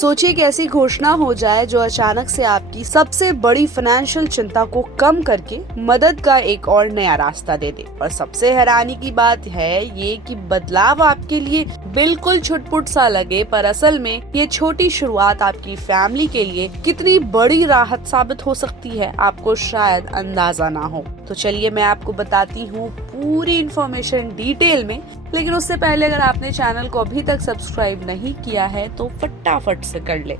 सोचिए कि ऐसी घोषणा हो जाए जो अचानक से आपकी सबसे बड़ी फाइनेंशियल चिंता को कम करके मदद का एक और नया रास्ता दे दे। और सबसे हैरानी की बात है ये कि बदलाव आपके लिए बिल्कुल छुटपुट सा लगे, पर असल में ये छोटी शुरुआत आपकी फैमिली के लिए कितनी बड़ी राहत साबित हो सकती है, आपको शायद अंदाजा ना हो। तो चलिए मैं आपको बताती हूँ पूरी इन्फॉर्मेशन डिटेल में। लेकिन उससे पहले अगर आपने चैनल को अभी तक सब्सक्राइब नहीं किया है तो फटाफट से कर ले।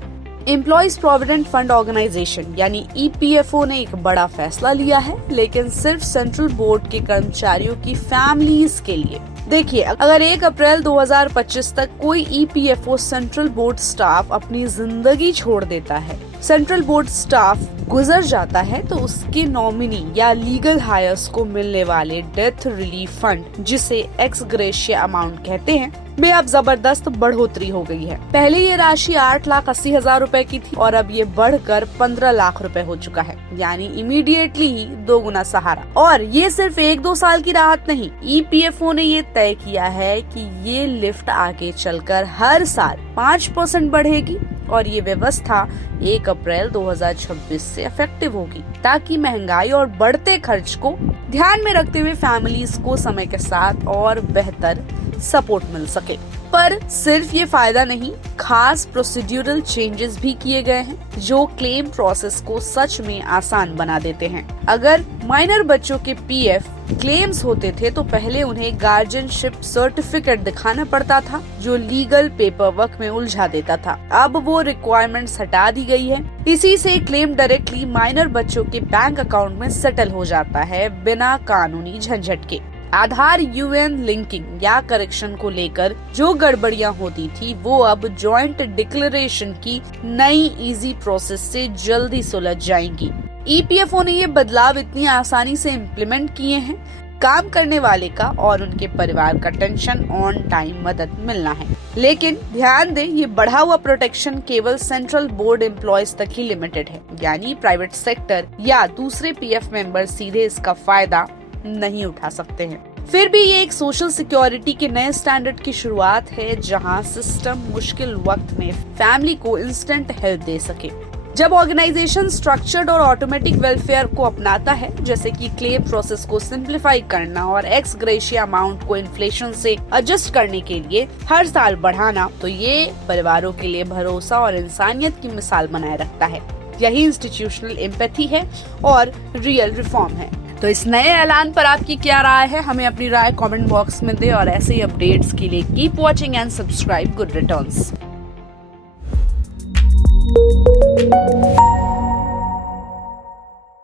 एम्प्लॉइज प्रोविडेंट फंड ऑर्गेनाइजेशन यानी EPFO ने एक बड़ा फैसला लिया है, लेकिन सिर्फ सेंट्रल बोर्ड के कर्मचारियों की फैमिलीज के लिए। देखिए, अगर 1 अप्रैल 2025 तक कोई EPFO सेंट्रल बोर्ड स्टाफ अपनी जिंदगी छोड़ देता है, सेंट्रल बोर्ड स्टाफ गुजर जाता है, तो उसके नॉमिनी या लीगल हायर्स को मिलने वाले डेथ रिलीफ फंड, जिसे एक्स ग्रेशिया अमाउंट कहते हैं, में अब जबरदस्त बढ़ोतरी हो गई है। पहले ये राशि 8,80,000 रुपए की थी और अब ये बढ़कर 15 लाख रुपए हो चुका है, यानी इमीडिएटली ही 2 गुना सहारा। और ये सिर्फ 1-2 साल की राहत नहीं, EPFO ने ये तय किया है कि ये लिफ्ट आगे चलकर हर साल 5% बढ़ेगी और ये व्यवस्था 1 अप्रैल 2026 से इफेक्टिव होगी, ताकि महंगाई और बढ़ते खर्च को ध्यान में रखते हुए फैमिलीज को समय के साथ और बेहतर सपोर्ट मिल सके। पर सिर्फ ये फायदा नहीं, खास प्रोसीड्यूरल चेंजेस भी किए गए हैं जो क्लेम प्रोसेस को सच में आसान बना देते हैं। अगर माइनर बच्चों के PF क्लेम्स होते थे तो पहले उन्हें गार्जियनशिप सर्टिफिकेट दिखाना पड़ता था, जो लीगल पेपर वर्क में उलझा देता था। अब वो रिक्वायरमेंट्स हटा दी गई है। इसी से क्लेम डायरेक्टली माइनर बच्चों के बैंक अकाउंट में सेटल हो जाता है, बिना कानूनी झंझट के। आधार UN लिंकिंग या करेक्शन को लेकर जो गड़बड़ियां होती थी, वो अब जॉइंट डिक्लेरेशन की नई इजी प्रोसेस से जल्दी सुलझ जाएंगी। EPFO ने ये बदलाव इतनी आसानी से इम्प्लीमेंट किए हैं, काम करने वाले का और उनके परिवार का टेंशन ऑन टाइम मदद मिलना है। लेकिन ध्यान दें, ये बढ़ा हुआ प्रोटेक्शन केवल सेंट्रल बोर्ड एम्प्लॉयज तक ही लिमिटेड है, यानी प्राइवेट सेक्टर या दूसरे PF मेंबर सीधे इसका फायदा नहीं उठा सकते हैं। फिर भी ये एक सोशल सिक्योरिटी के नए स्टैंडर्ड की शुरुआत है, जहां सिस्टम मुश्किल वक्त में फैमिली को इंस्टेंट हेल्प दे सके। जब ऑर्गेनाइजेशन स्ट्रक्चर्ड और ऑटोमेटिक वेलफेयर को अपनाता है, जैसे कि क्लेम प्रोसेस को सिंप्लीफाई करना और एक्स ग्रेशिया अमाउंट को इन्फ्लेशन से एडजस्ट करने के लिए हर साल बढ़ाना, तो ये परिवारों के लिए भरोसा और इंसानियत की मिसाल बनाए रखता है। यही इंस्टीट्यूशनल एम्पैथी है और रियल रिफॉर्म है। तो इस नए ऐलान पर आपकी क्या राय है? हमें अपनी राय कमेंट बॉक्स में दे और ऐसे ही अपडेट्स के लिए keep watching and subscribe good returns.